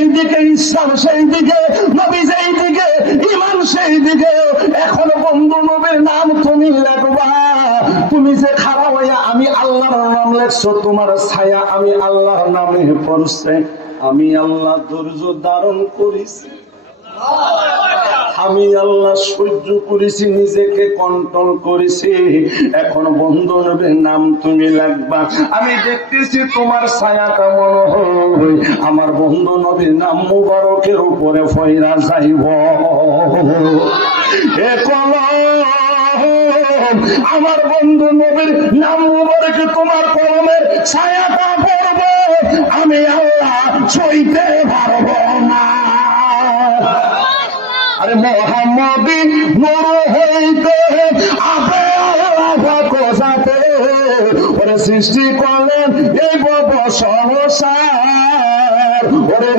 এইদিকে ইসলাম সেই দিকে, নবী যেই দিকে, ঈমান সেই দিকে। এখন বন্ধু নবীর নাম তুমি লিখবা। তুমি যে খাড়া হইয়া আমি আল্লাহর নাম লেখছো, তোমার ছায়া আমি আল্লাহর নামে পড়ছে। আমি আল্লাহ ধৈর্য ধারণ করেছি, আমি আল্লাহ সহ্য করেছি, নিজেকে কন্ট্রোল করেছি। এখন বন্ধু নবীর নাম তুমি লাগবা। আমি দেখতেছি তোমার ছায়াটা মনে হয় আমার বন্ধু নবীর নাম মুবারকের উপরে ফয়রা যাইব। এখন আমার বন্ধু নবীর নাম মুবারকে তোমার কলমের ছায়াটা পড়বে, আমি আল্লাহ সইতে পারবো না। আরে মোহাম্মদী নূর হইতে আপে আল্লাহ কোজাতে ওরে সৃষ্টি করলেন এই বড় সংসার। ওরে